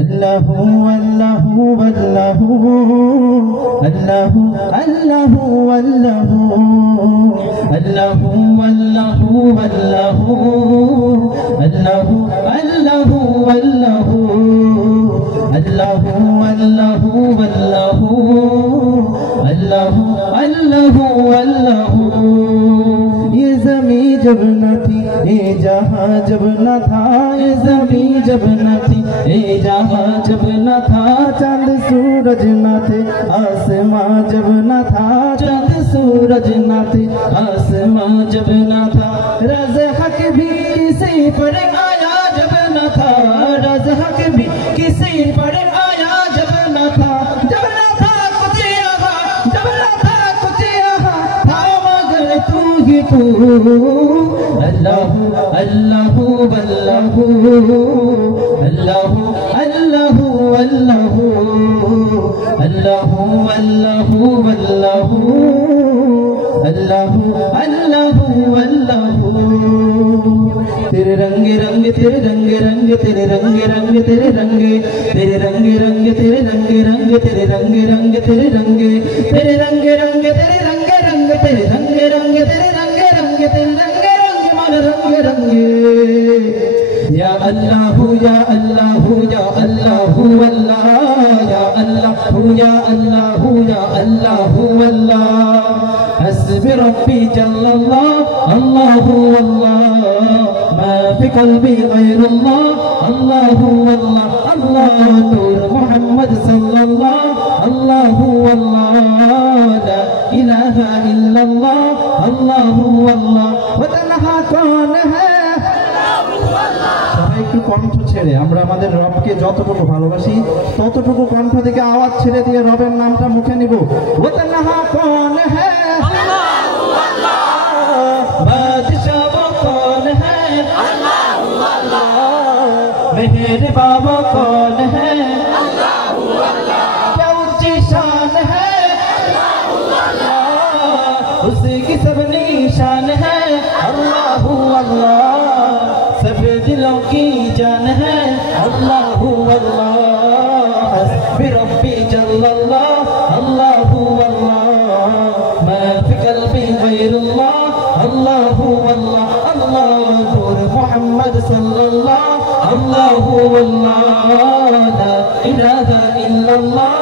अल्लाहु अल्लाहु अल्लाहु अल्लाहु अल्लाहु अल्लाहु अल्लाहु अल्लाहु अल्लाहु अल्लाहु अल्लाहु अल्लाहु अल्लाहु अल्लाहु अल्लाहु अल्लाहु अल्लाहु। ये ज़मीं जब न थी ये जहां जब न था, ये ज़मीं जब न थी ये जहां जब न था, चांद सूरज न थे आसमां जब न था, चांद सूरज न थे आसमां जब न था, रज़ हक भी किसी पर आया जब न था, रज़ हक भी किसी पर आया जब न था, जब न था कुछ यहाँ, जब न था कुछ यहाँ, था मगर तू ही तू। अल्लाहु अल्लाहु अल्लाहु अल्लाहु अल्लाहु अल्लाहु अल्लाहु अल्लाहु अल्लाहु अल्लाहु अल्लाहु। तेरे रंग रंग तेरे रंग रंग तेरे रंग रंग तेरे रंग तेरे रंग रंग तेरे रंग रंग तेरे रंग रंग तेरे रंग तेरे रंग रंग तेरे रंग रंग तेरे रंग रंग तेरे रंग रंग तेरे रंग रंग मन रंग रंग। या अल्लाह या अल्लाह या अल्लाह अल्लाह या अल्लाह या अल्लाह या अल्लाह अल्लाह। हस्बी रब्बी जल्लल्लाह अल्लाहु अल्लाह मा फी क़ल्बी गैरुल्लाह अल्लाहु अल्लाह अल्लाह नूर मुहम्मद सल्लल्लाह अल्लाहु अल्लाह ला इलाहा इल्लल्लाह अल्लाहु अल्लाह। वो तन्हा कौन है? সবাই একটু কণ্ঠ ছেড়ে আমরা আমাদের রবকে যতটুকু ভালোবাসি ততটুকু কণ্ঠ থেকে আওয়াজ ছেড়ে দিয়ে রবের নামটা মুখে নিব। वो तन्हा कौन है? अल्लाहु अल्लाह। बादशाह वो कौन है? अल्लाहु अल्लाह। मेहरबान वो कौन है? अल्लाहु अल्लाह। क्या ऊंची शान है? अल्लाहु अल्लाह। उसकी सब निशान है अल्लाहु अल्लाह। सब दिलों की जान है अल्लाहु अल्लाह। हस्बी रब्बी जल्लल्लाह अल्लाहु अल्लाह मा फी क़ल्बी गैरुल्लाह अल्लाहु अल्लाह अल्लाह नूर मुहम्मद सल्लल्लाह अल्लाहु अल्लाह ला इलाहा इल्लल्लाह